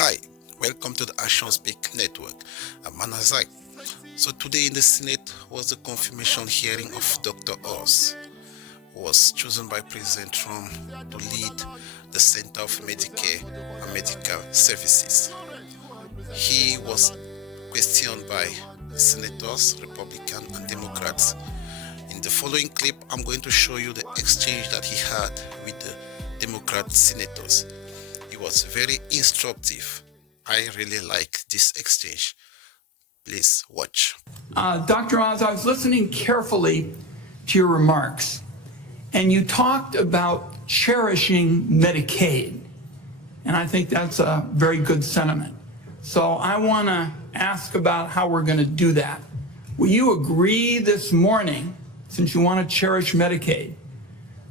Hi, welcome to the Action Speak Network. I'm Manazai. So today in the Senate was the confirmation hearing of Dr. Oz, who was chosen by President Trump to lead the Center of Medicare and Medical Services. He was questioned by senators, Republicans and Democrats. In the following clip, I'm going to show you the exchange that he had with the Democrat senators. It was very instructive. I really like this exchange. Please watch. Dr. Oz, I was listening carefully to your remarks, and you talked about cherishing Medicaid, and I think that's a very good sentiment. So I want to ask about how we're going to do that. Will you agree this morning, since you want to cherish Medicaid,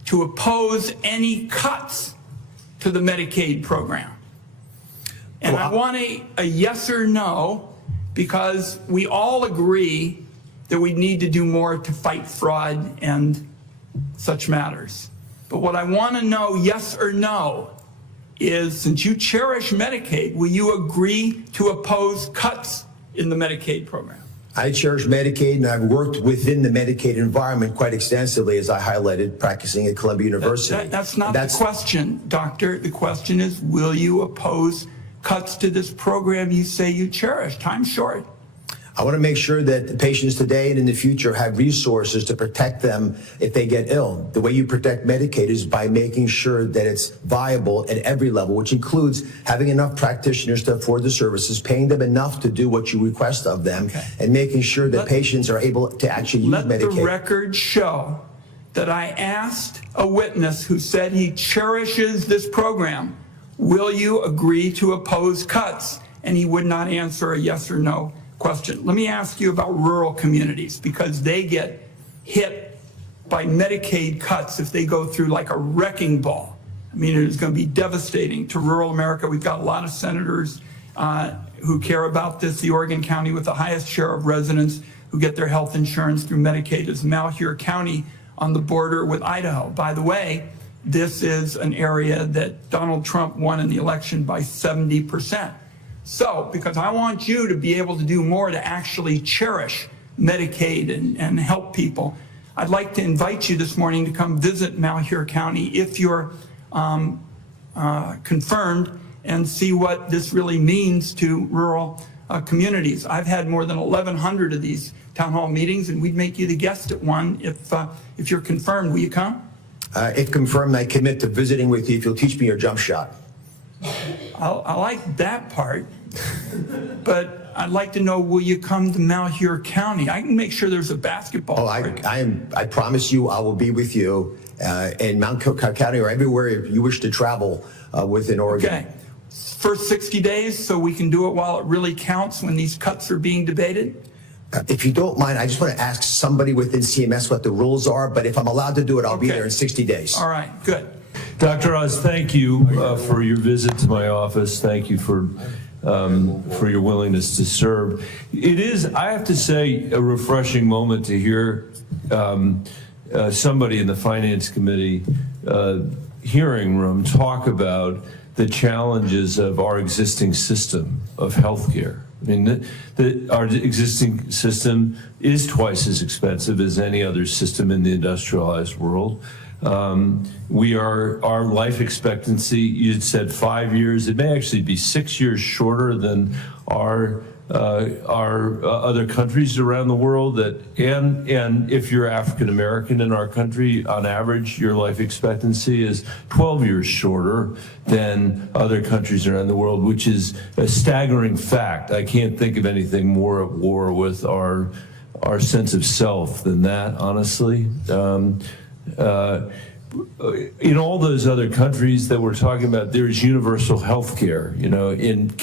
to oppose any cuts to the Medicaid program? And I want a yes or no, because we all agree that we need to do more to fight fraud and such matters. But what I want to know, yes or no, is since you cherish Medicaid, will you agree to oppose cuts in the Medicaid program? I cherish Medicaid, and I've worked within the Medicaid environment quite extensively, as I highlighted, practicing at Columbia University. That's not the question, Doctor. The question is, will you oppose cuts to this program you say you cherish? Time's short. I want to make sure that the patients today and in the future have resources to protect them if they get ill. The way you protect Medicaid is by making sure that it's viable at every level, which includes having enough practitioners to afford the services, paying them enough to do what you request of them, and making sure that patients are able to actually use Medicaid. Let the record show that I asked a witness who said he cherishes this program, will you agree to oppose cuts? And he would not answer a yes or no question. Let me ask you about rural communities, because they get hit by Medicaid cuts if they go through like a wrecking ball. I mean, it is going to be devastating to rural America. We've got a lot of senators who care about this. The Oregon County with the highest share of residents who get their health insurance through Medicaid is Malheur County on the border with Idaho. By the way, this is an area that Donald Trump won in the election by 70%. So, because I want you to be able to do more to actually cherish Medicaid and help people, I'd like to invite you this morning to come visit Malheur County if you're confirmed, and see what this really means to rural communities. I've had more than 1,100 of these town hall meetings, and we'd make you the guest at one if you're confirmed. Will you come? If confirmed, I commit to visiting with you if you'll teach me your jump shot. I like that part, but I'd like to know, will you come to Malheur County? I can make sure there's a basketball court. I promise you I will be with you in Malheur County or everywhere you wish to travel within Oregon. Okay. First 60 days, so we can do it while it really counts when these cuts are being debated? If you don't mind, I just want to ask somebody within CMS what the rules are, but if I'm allowed to do it, I'll be there in 60 days. All right, good. Dr. Oz, thank you for your visit to my office. Thank you for your willingness to serve. It is, I have to say, a refreshing moment to hear somebody in the Finance Committee hearing room talk about the challenges of our existing system of healthcare. I mean, our existing system is twice as expensive as any other system in the industrialized world. Our life expectancy, you said 5 years, it may actually be 6 years shorter than our other countries around the world. And if you're African American in our country, on average, your life expectancy is 12 years shorter than other countries around the world, which is a staggering fact. I can't think of anything more at war with our sense of self than that, honestly. In all those other countries that we're talking about, there's universal health care, and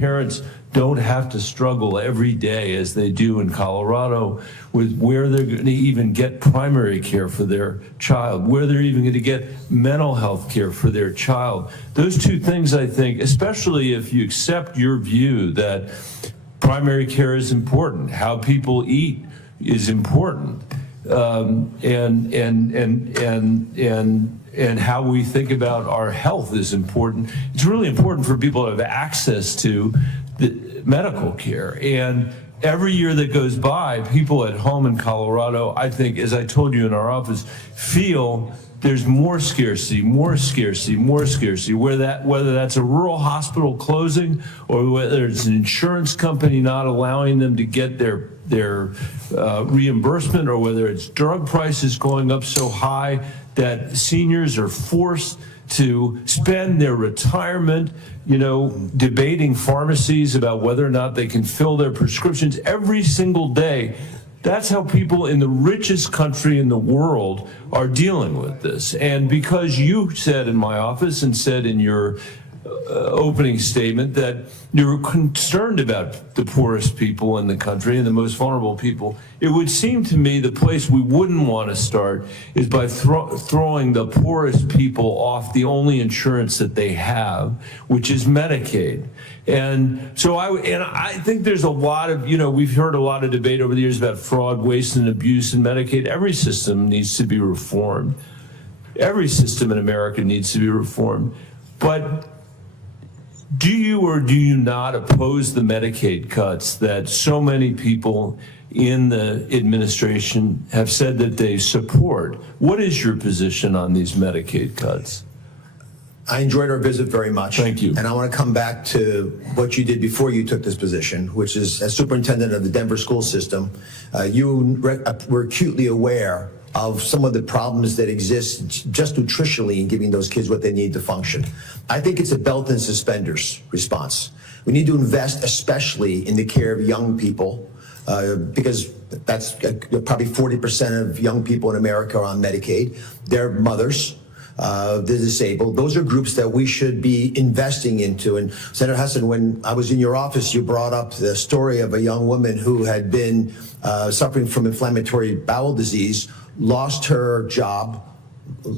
parents don't have to struggle every day as they do in Colorado with where they're going to even get primary care for their child, where they're even going to get mental health care for their child. Those two things, I think, especially if you accept your view that primary care is important, how people eat is important, and and how we think about our health is important. It's really important for people to have access to the medical care. And every year that goes by, people at home in Colorado, I think, as I told you in our office, feel there's more scarcity, whether that's a rural hospital closing or whether it's an insurance company not allowing them to get their reimbursement, or whether it's drug prices going up so high that seniors are forced to spend their retirement, debating pharmacies about whether or not they can fill their prescriptions every single day. That's how people in the richest country in the world are dealing with this. And because you said in my office and said in your opening statement that you're concerned about the poorest people in the country and the most vulnerable people, it would seem to me the place we wouldn't want to start is by throwing the poorest people off the only insurance that they have, which is Medicaid. And so I think there's a lot of, we've heard a lot of debate over the years about fraud, waste, and abuse in Medicaid. Every system needs to be reformed. Every system in America needs to be reformed. But do you or do you not oppose the Medicaid cuts that so many people in the administration have said that they support? What is your position on these Medicaid cuts? I enjoyed our visit very much. Thank you. And I want to come back to what you did before you took this position, which is as superintendent of the Denver school system. You were acutely aware of some of the problems that exist just nutritionally in giving those kids what they need to function. I think it's a belt and suspenders response. We need to invest especially in the care of young people, because that's probably 40% of young people in America are on Medicaid. Their mothers, the disabled, those are groups that we should be investing into. And Senator Hassan, when I was in your office, you brought up the story of a young woman who had been suffering from inflammatory bowel disease, lost her job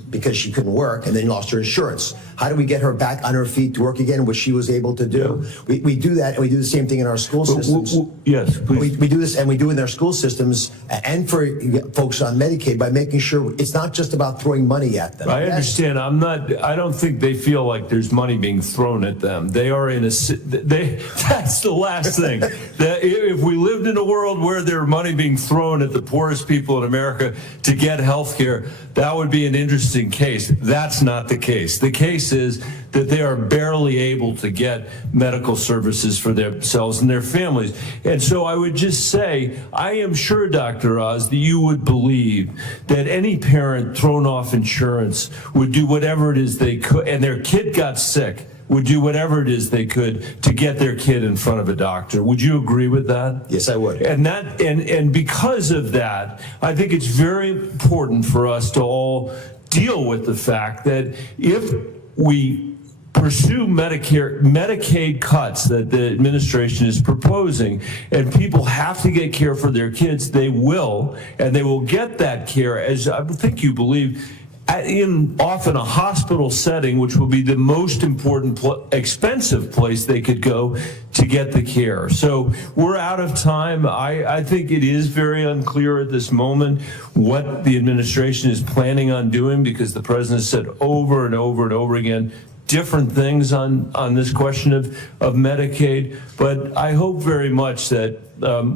because she couldn't work, and then lost her insurance. How do we get her back on her feet to work again, which she was able to do? Yeah. We do that, and we do the same thing in our school systems. Yes, please. We do this, and we do it in our school systems and for folks on Medicaid by making sure it's not just about throwing money at them. I understand. I don't think they feel like there's money being thrown at them. They are in that's the last thing. If we lived in a world where there's money being thrown at the poorest people in America to get health care, that would be an interesting case. That's not the case. The case is that they are barely able to get medical services for themselves and their families. And so I would just say, I am sure, Dr. Oz, that you would believe that any parent thrown off insurance would do whatever it is they could, and their kid got sick, would do whatever it is they could to get their kid in front of a doctor. Would you agree with that? Yes, I would. And because of that, I think it's very important for us to all deal with the fact that if we pursue Medicaid cuts that the administration is proposing, and people have to get care for their kids, they will, and they will get that care, as I think you believe, in often a hospital setting, which will be the most important, expensive place they could go to get the care. So we're out of time. I think it is very unclear at this moment what the administration is planning on doing, because the president said over and over and over again different things on this question of Medicaid. But I hope very much that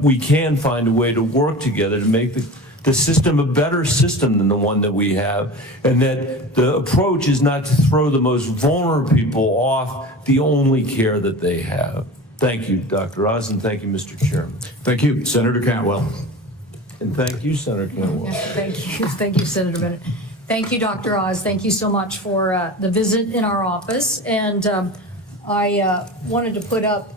we can find a way to work together to make the system a better system than the one that we have, and that the approach is not to throw the most vulnerable people off the only care that they have. Thank you, Dr. Oz, and thank you, Mr. Chairman. Thank you, Senator Cantwell. And thank you, Senator Cantwell. Thank you, Senator Bennett. Thank you, Dr. Oz. Thank you so much for the visit in our office. And I wanted to put up,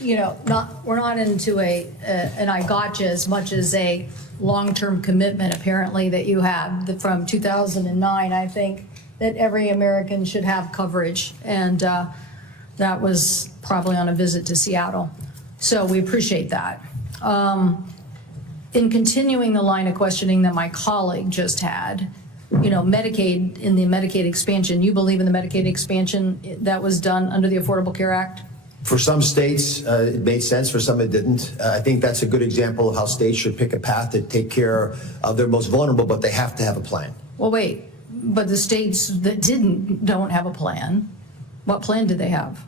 we're not into an I gotcha as much as a long-term commitment, apparently, that you have from 2009. I think that every American should have coverage, and that was probably on a visit to Seattle. So we appreciate that. In continuing the line of questioning that my colleague just had, Medicaid, in the Medicaid expansion, you believe in the Medicaid expansion that was done under the Affordable Care Act? For some states, it made sense. For some, it didn't. I think that's a good example of how states should pick a path to take care of their most vulnerable, but they have to have a plan. Well, wait. But the states that don't have a plan. What plan do they have?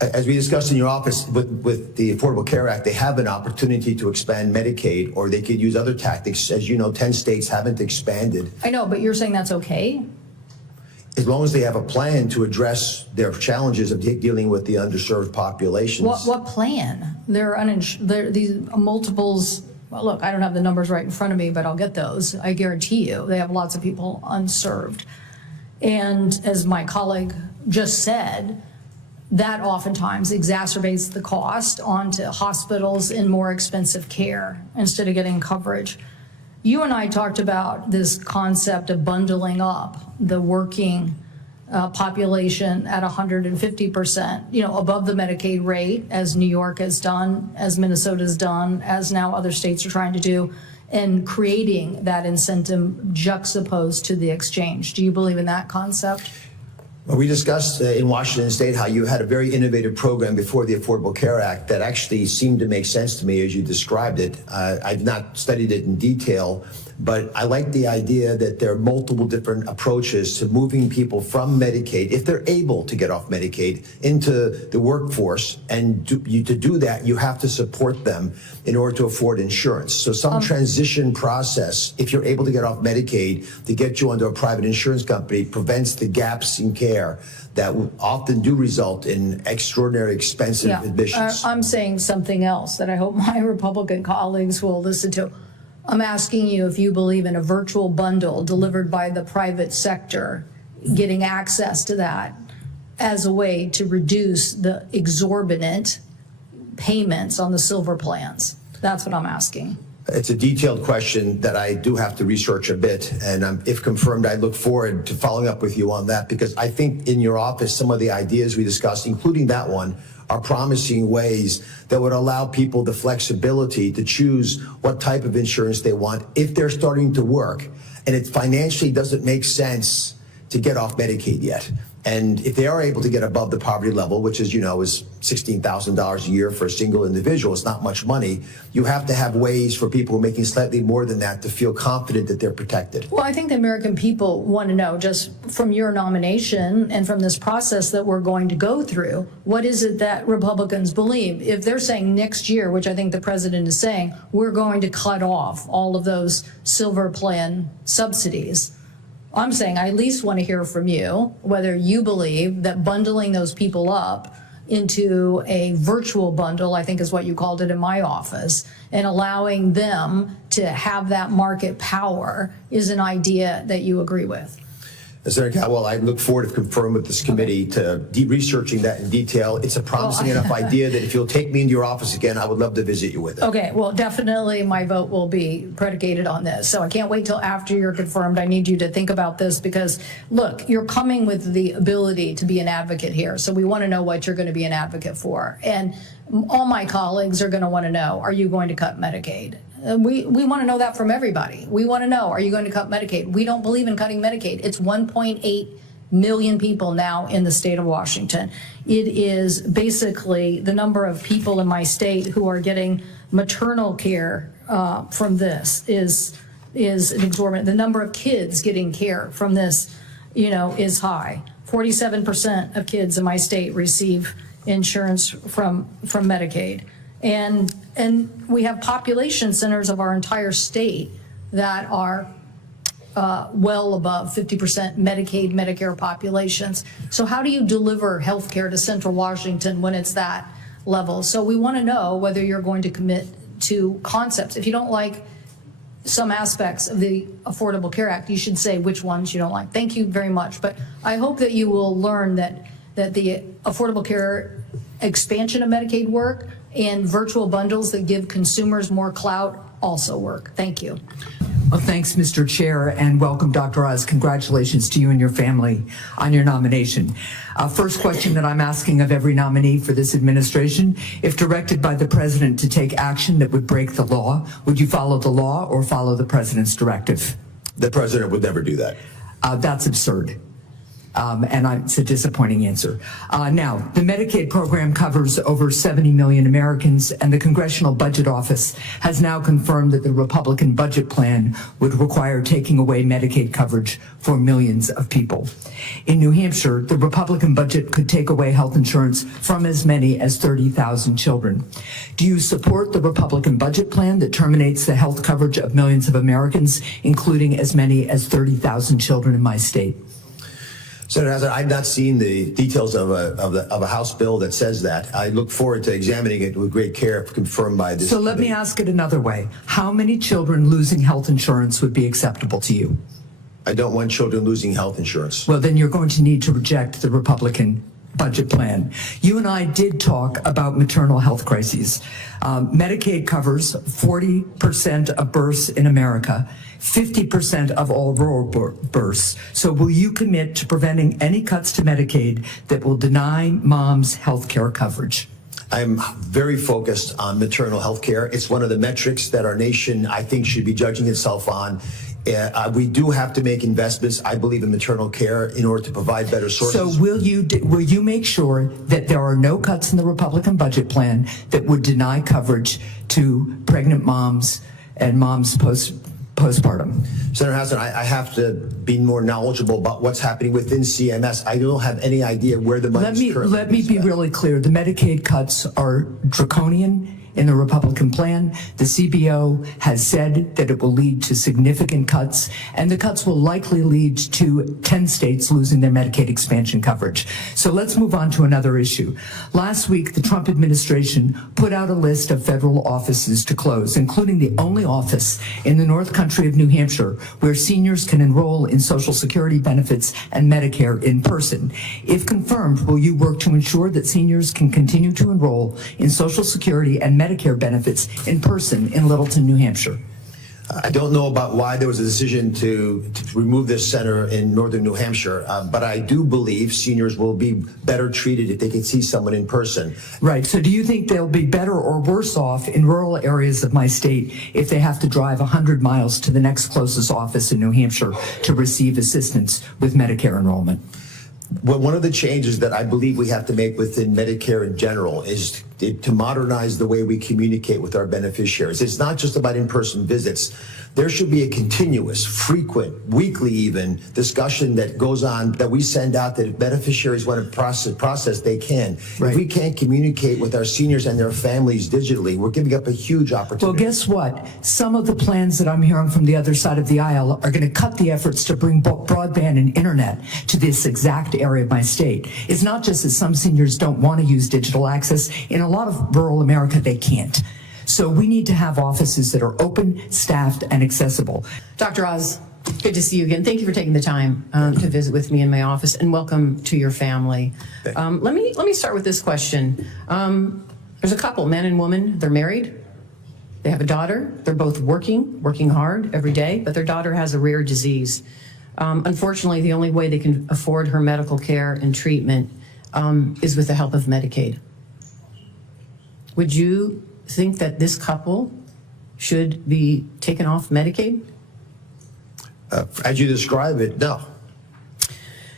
As we discussed in your office with the Affordable Care Act, they have an opportunity to expand Medicaid, or they could use other tactics. As you know, 10 states haven't expanded. I know, but you're saying that's okay? As long as they have a plan to address their challenges of dealing with the underserved populations. What plan? There are these multiples. Well, look, I don't have the numbers right in front of me, but I'll get those. I guarantee you they have lots of people unserved. And as my colleague just said, that oftentimes exacerbates the cost onto hospitals in more expensive care instead of getting coverage. You and I talked about this concept of bundling up the working population at 150%, above the Medicaid rate, as New York has done, as Minnesota's done, as now other states are trying to do, and creating that incentive juxtaposed to the exchange. Do you believe in that concept? Well, we discussed in Washington State how you had a very innovative program before the Affordable Care Act that actually seemed to make sense to me as you described it. I've not studied it in detail, but I like the idea that there are multiple different approaches to moving people from Medicaid, if they're able to get off Medicaid, into the workforce. And to do that, you have to support them in order to afford insurance. So some transition process, if you're able to get off Medicaid, to get you onto a private insurance company prevents the gaps in care that often do result in extraordinary expensive admissions. I'm saying something else that I hope my Republican colleagues will listen to. I'm asking you if you believe in a virtual bundle delivered by the private sector, getting access to that as a way to reduce the exorbitant payments on the silver plans. That's what I'm asking. It's a detailed question that I do have to research a bit, and if confirmed, I look forward to following up with you on that, because I think in your office, some of the ideas we discussed, including that one, are promising ways that would allow people the flexibility to choose what type of insurance they want if they're starting to work and it financially doesn't make sense to get off Medicaid yet. And if they are able to get above the poverty level, which, as you know, is $16,000 a year for a single individual, it's not much money, you have to have ways for people who are making slightly more than that to feel confident that they're protected. Well, I think the American people want to know, just from your nomination and from this process that we're going to go through, what is it that Republicans believe? If they're saying next year, which I think the president is saying, we're going to cut off all of those silver plan subsidies, I'm saying I at least want to hear from you whether you believe that bundling those people up into a virtual bundle, I think is what you called it in my office, and allowing them to have that market power is an idea that you agree with. Senator Caldwell, I look forward to confirm with this committee to researching that in detail. It's a promising enough idea that if you'll take me into your office again, I would love to visit you with it. Okay, well, definitely my vote will be predicated on this. So I can't wait till after you're confirmed. I need you to think about this because, look, you're coming with the ability to be an advocate here. So we want to know what you're going to be an advocate for. And all my colleagues are going to want to know, are you going to cut Medicaid? We want to know that from everybody. We want to know, are you going to cut Medicaid? We don't believe in cutting Medicaid. It's 1.8 million people now in the state of Washington. It is basically the number of people in my state who are getting maternal care from this is an exorbitant. The number of kids getting care from this, is high. 47% of kids in my state receive insurance from Medicaid. And we have population centers of our entire state that are well above 50% Medicaid, Medicare populations. So how do you deliver health care to Central Washington when it's that level? So we want to know whether you're going to commit to concepts. If you don't like some aspects of the Affordable Care Act, you should say which ones you don't like. Thank you very much. But I hope that you will learn that the Affordable Care expansion of Medicaid work and virtual bundles that give consumers more clout also work. Thank you. Well, thanks, Mr. Chair, and welcome, Dr. Oz. Congratulations to you and your family on your nomination. First question that I'm asking of every nominee for this administration: if directed by the president to take action that would break the law, would you follow the law or follow the president's directive? The president would never do that. That's absurd. and it's a disappointing answer. Now, the Medicaid program covers over 70 million Americans, and the Congressional Budget Office has now confirmed that the Republican budget plan would require taking away Medicaid coverage for millions of people. In New Hampshire, the Republican budget could take away health insurance from as many as 30,000 children. Do you support the Republican budget plan that terminates the health coverage of millions of Americans, including as many as 30,000 children in my state? Senator Hazard, I've not seen the details of a House bill that says that. I look forward to examining it with great care if confirmed by this. So let me ask it another way. How many children losing health insurance would be acceptable to you? I don't want children losing health insurance. Well, then you're going to need to reject the Republican budget plan. You and I did talk about maternal health crises. Medicaid covers 40% of births in America, 50% of all rural births. So will you commit to preventing any cuts to Medicaid that will deny moms health care coverage? I'm very focused on maternal health care. It's one of the metrics that our nation, I think, should be judging itself on. We do have to make investments, I believe, in maternal care in order to provide better sources. So will you make sure that there are no cuts in the Republican budget plan that would deny coverage to pregnant moms and moms postpartum? Senator Hassan, I have to be more knowledgeable about what's happening within CMS. I don't have any idea where the money is currently. Let me be really clear. The Medicaid cuts are draconian in the Republican plan. The CBO has said that it will lead to significant cuts, and the cuts will likely lead to 10 states losing their Medicaid expansion coverage. So let's move on to another issue. Last week, the Trump administration put out a list of federal offices to close, including the only office in the North Country of New Hampshire where seniors can enroll in Social Security benefits and Medicare in person. If confirmed, will you work to ensure that seniors can continue to enroll in Social Security and Medicare benefits in person in Littleton, New Hampshire? I don't know about why there was a decision to remove this center in northern New Hampshire, but I do believe seniors will be better treated if they can see someone in person. Right. So do you think they'll be better or worse off in rural areas of my state if they have to drive 100 miles to the next closest office in New Hampshire to receive assistance with Medicare enrollment? Well, one of the changes that I believe we have to make within Medicare in general is to modernize the way we communicate with our beneficiaries. It's not just about in-person visits. There should be a continuous, frequent, weekly even, discussion that goes on, that we send out, that if beneficiaries want to process, they can. Right. If we can't communicate with our seniors and their families digitally, we're giving up a huge opportunity. Well, guess what? Some of the plans that I'm hearing from the other side of the aisle are going to cut the efforts to bring broadband and internet to this exact area of my state. It's not just that some seniors don't want to use digital access. In a lot of rural America, they can't. So we need to have offices that are open, staffed, and accessible. Dr. Oz, good to see you again. Thank you for taking the time to visit with me in my office, and welcome to your family. Let me start with this question. There's a couple, man and woman. They're married. They have a daughter. They're both working hard every day, but their daughter has a rare disease. Unfortunately, the only way they can afford her medical care and treatment is with the help of Medicaid. Would you think that this couple should be taken off Medicaid? As you describe it, no.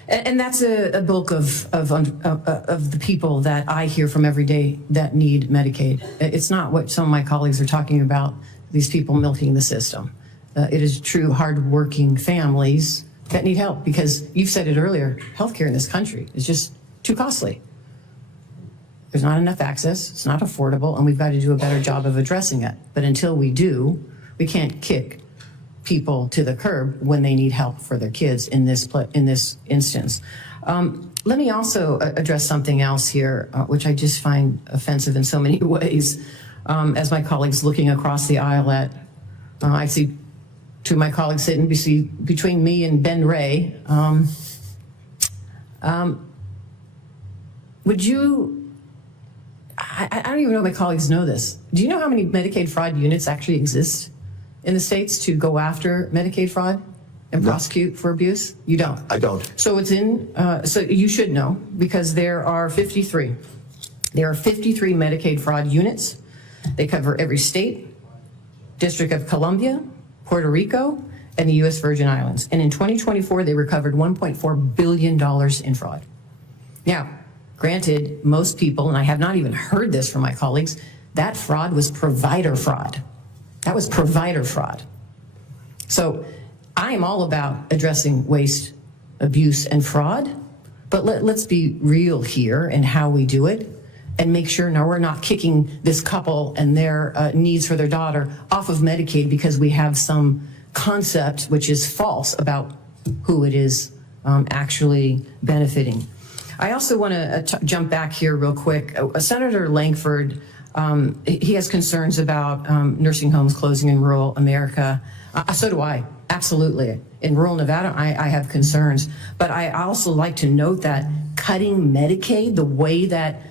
And that's a bulk of the people that I hear from every day that need Medicaid. It's not what some of my colleagues are talking about, these people milking the system. It is true hardworking families that need help, because you've said it earlier, healthcare in this country is just too costly. There's not enough access, it's not affordable, and we've got to do a better job of addressing it. But until we do, we can't kick people to the curb when they need help for their kids in this instance. Let me also address something else here, which I just find offensive in so many ways. As my colleagues looking across the aisle at, I see two of my colleagues sitting between me and Ben Ray. Would you, I don't even know if my colleagues know this. Do you know how many Medicaid fraud units actually exist in the states to go after Medicaid fraud and prosecute for abuse? You don't? I don't. So it's in, so you should know, because there are 53. There are 53 Medicaid fraud units. They cover every state, District of Columbia, Puerto Rico, and the U.S. Virgin Islands. And in 2024, they recovered $1.4 billion in fraud. Now, granted, most people, and I have not even heard this from my colleagues, that fraud was provider fraud. That was provider fraud. So I am all about addressing waste, abuse, and fraud, but let's be real here in how we do it and make sure now we're not kicking this couple and their needs for their daughter off of Medicaid because we have some concept which is false about who it is actually benefiting. I also want to jump back here real quick. Senator Langford, he has concerns about nursing homes closing in rural America. So do I, absolutely. In rural Nevada, I have concerns. But I also like to note that cutting Medicaid the way that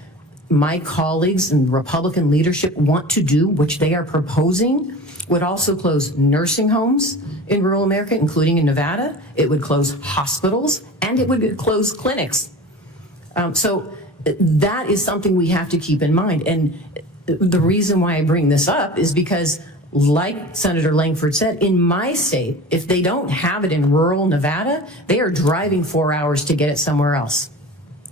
my colleagues and Republican leadership want to do, which they are proposing, would also close nursing homes in rural America, including in Nevada. It would close hospitals, and it would close clinics. So that is something we have to keep in mind. And the reason why I bring this up is because, like Senator Langford said, in my state, if they don't have it in rural Nevada, they are driving 4 hours to get it somewhere else.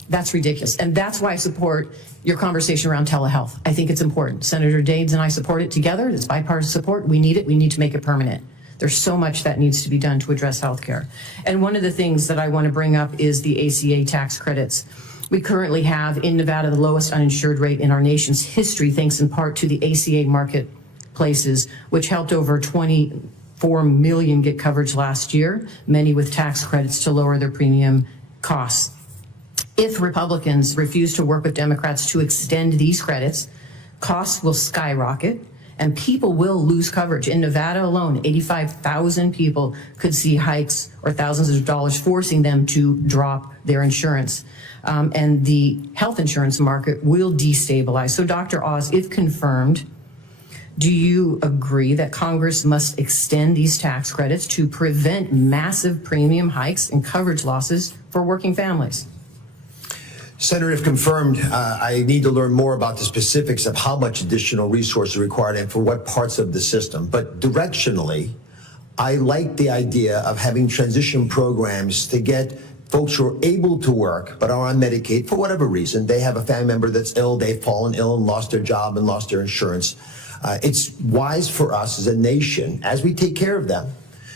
That's ridiculous. And that's why I support your conversation around telehealth. I think it's important. Senator Dades and I support it together. It's bipartisan support. We need it. We need to make it permanent. There's so much that needs to be done to address healthcare. And one of the things that I want to bring up is the ACA tax credits. We currently have in Nevada the lowest uninsured rate in our nation's history, thanks in part to the ACA marketplaces, which helped over 24 million get coverage last year, many with tax credits to lower their premium costs. If Republicans refuse to work with Democrats to extend these credits, costs will skyrocket and people will lose coverage. In Nevada alone, 85,000 people could see hikes or thousands of dollars, forcing them to drop their insurance. And the health insurance market will destabilize. So Dr. Oz, if confirmed, do you agree that Congress must extend these tax credits to prevent massive premium hikes and coverage losses for working families? Senator, if confirmed, I need to learn more about the specifics of how much additional resources are required and for what parts of the system. But directionally, I like the idea of having transition programs to get folks who are able to work but are on Medicaid for whatever reason. They have a family member that's ill, they've fallen ill and lost their job and lost their insurance. It's wise for us as a nation, as we take care of them,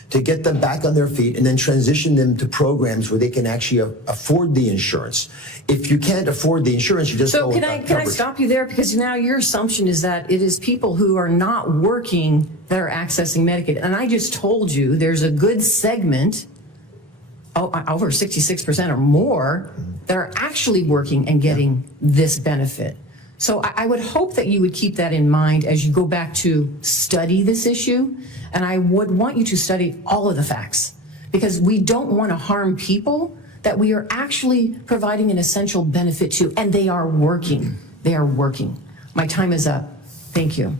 to get them back on their feet and then transition them to programs where they can actually afford the insurance. If you can't afford the insurance, you just go without coverage. Can I stop you there? Because now your assumption is that it is people who are not working that are accessing Medicaid. And I just told you there's a good segment, over 66% or more, that are actually working and getting this benefit. So I would hope that you would keep that in mind as you go back to study this issue. And I would want you to study all of the facts, because we don't want to harm people that we are actually providing an essential benefit to, and they are working. They are working. My time is up. Thank you.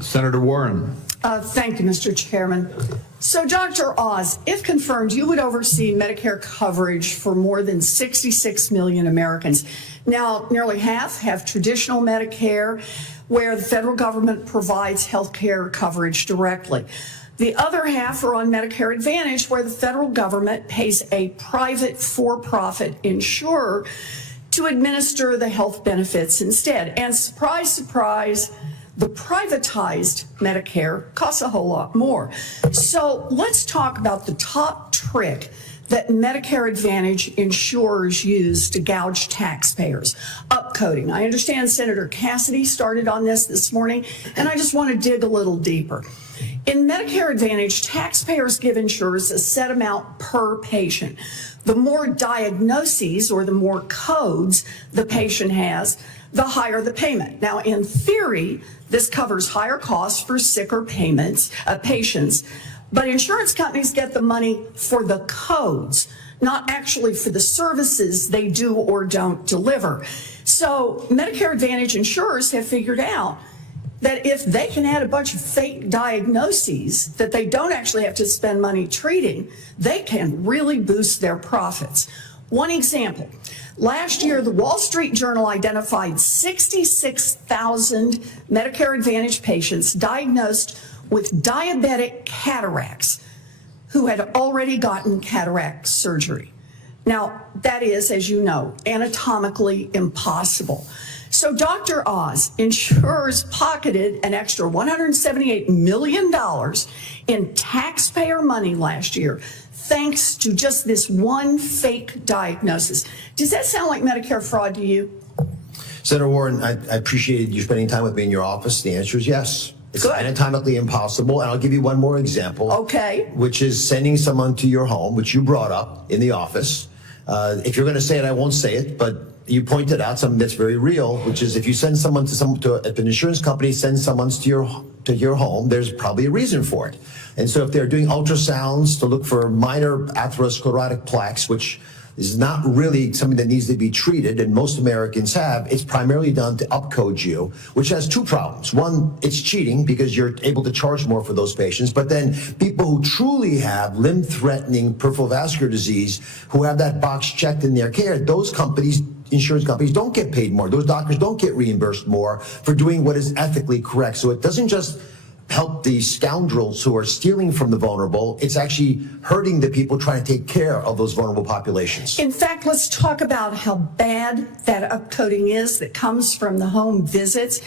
Senator Warren. Thank you, Mr. Chairman. So, Dr. Oz, if confirmed, you would oversee Medicare coverage for more than 66 million Americans. Now, nearly half have traditional Medicare, where the federal government provides health care coverage directly. The other half are on Medicare Advantage, where the federal government pays a private for-profit insurer to administer the health benefits instead. And surprise, surprise, the privatized Medicare costs a whole lot more. So let's talk about the top trick that Medicare Advantage insurers use to gouge taxpayers. Upcoding. I understand Senator Cassidy started on this morning, and I just want to dig a little deeper. In Medicare Advantage, taxpayers give insurers a set amount per patient. The more diagnoses or the more codes the patient has, the higher the payment. Now, in theory, this covers higher costs for sicker patients, but insurance companies get the money for the codes, not actually for the services they do or don't deliver. So Medicare Advantage insurers have figured out that if they can add a bunch of fake diagnoses that they don't actually have to spend money treating, they can really boost their profits. One example, last year, the Wall Street Journal identified 66,000 Medicare Advantage patients diagnosed with diabetic cataracts. who had already gotten cataract surgery. Now, that is, as you know, anatomically impossible. So Dr. Oz, insurers pocketed an extra $178 million in taxpayer money last year, thanks to just this one fake diagnosis. Does that sound like Medicare fraud to you? Senator Warren, I appreciated you spending time with me in your office. The answer is yes. It's Good. anatomically impossible. And I'll give you one more example. Okay. Which is sending someone to your home, which you brought up in the office. If you're going to say it, I won't say it, but you pointed out something that's very real, which is if you send someone if an insurance company sends someone to your home, there's probably a reason for it. And so if they're doing ultrasounds to look for minor atherosclerotic plaques, which is not really something that needs to be treated, and most Americans have, it's primarily done to upcode you, which has two problems. One, it's cheating because you're able to charge more for those patients, but then people who truly have limb-threatening peripheral vascular disease, who have that box checked in their care, those companies, insurance companies, don't get paid more. Those doctors don't get reimbursed more for doing what is ethically correct. So it doesn't just help the scoundrels who are stealing from the vulnerable, it's actually hurting the people trying to take care of those vulnerable populations. In fact, let's talk about how bad that upcoding is that comes from the home visits.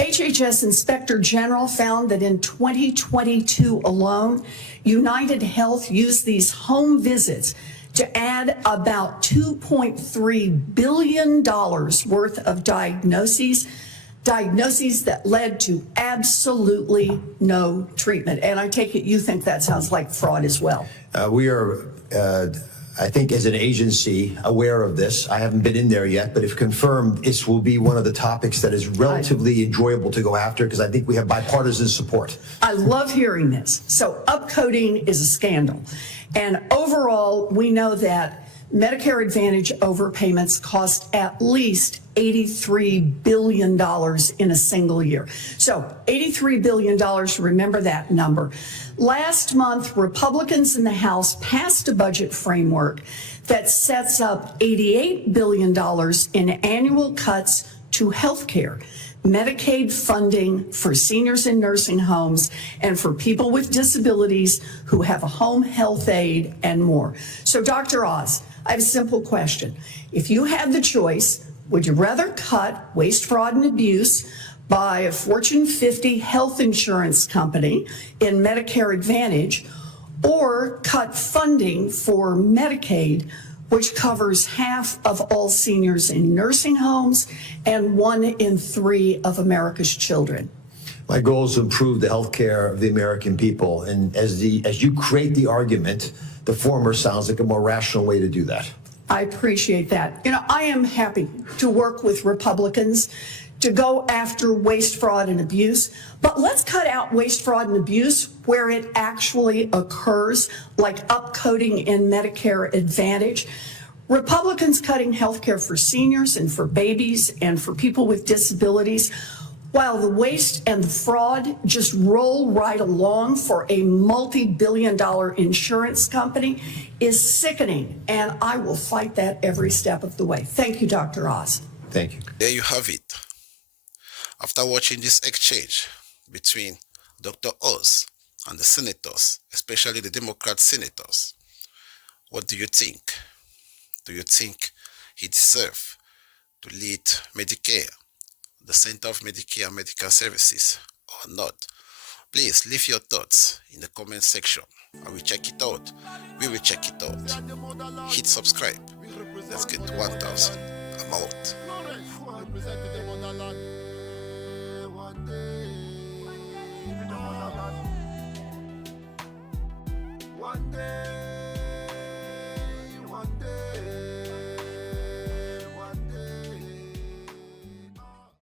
HHS Inspector General found that in 2022 alone, United Health used these home visits to add about $2.3 billion worth of diagnoses that led to absolutely no treatment. And I take it you think that sounds like fraud as well. We are, I think, as an agency, aware of this. I haven't been in there yet, but if confirmed, this will be one of the topics that is relatively enjoyable to go after because I think we have bipartisan support. I love hearing this. So upcoding is a scandal. And overall, we know that Medicare Advantage overpayments cost at least $83 billion in a single year. So $83 billion, remember that number. Last month, Republicans in the House passed a budget framework that sets up $88 billion in annual cuts to health care, Medicaid funding for seniors in nursing homes, and for people with disabilities who have a home health aide and more. So Dr. Oz, I have a simple question. If you had the choice, would you rather cut waste, fraud, and abuse by a Fortune 50 health insurance company in Medicare Advantage or cut funding for Medicaid, which covers half of all seniors in nursing homes and 1 in 3 of America's children? My goal is to improve the health care of the American people. And as you create the argument, the former sounds like a more rational way to do that. I appreciate that. You know, I am happy to work with Republicans to go after waste, fraud, and abuse. But let's cut out waste, fraud, and abuse where it actually occurs, like upcoding in Medicare Advantage. Republicans cutting health care for seniors and for babies and for people with disabilities, while the waste and the fraud just roll right along for a multi-billion-dollar insurance company, is sickening, and I will fight that every step of the way. Thank you, Dr. Oz. Thank you. There you have it. After watching this exchange between Dr. Oz and the senators, especially the Democrat senators, what do you think? Do you think he deserves to lead Medicare, the Center of Medicare and Medical Services, or not? Please leave your thoughts in the comment section. I will check it out. We will check it out. Hit subscribe. Let's get to 1,000. I'm out.